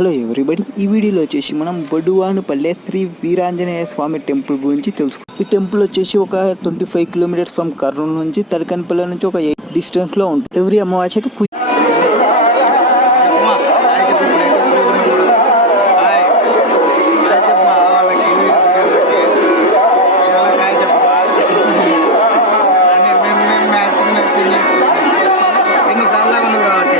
Hello everybody, ఈ వీడియోలో వచ్చేసి మనం బొడ్డువానుపల్లె శ్రీ వీరాంజనేయ స్వామి టెంపుల్ గురించి తెలుసుకుందాం. ఈ టెంపుల్ వచ్చేసి ఒక 25 కిలోమీటర్స్ ఫ్రమ్ కర్నూలు నుంచి, తలకనపల్లి నుంచి ఒక 8 డిస్టెన్స్ లో ఉంటుంది. ఎవ్రీ అమావాస్యకి ఎన్ని కార్లు కాబట్టి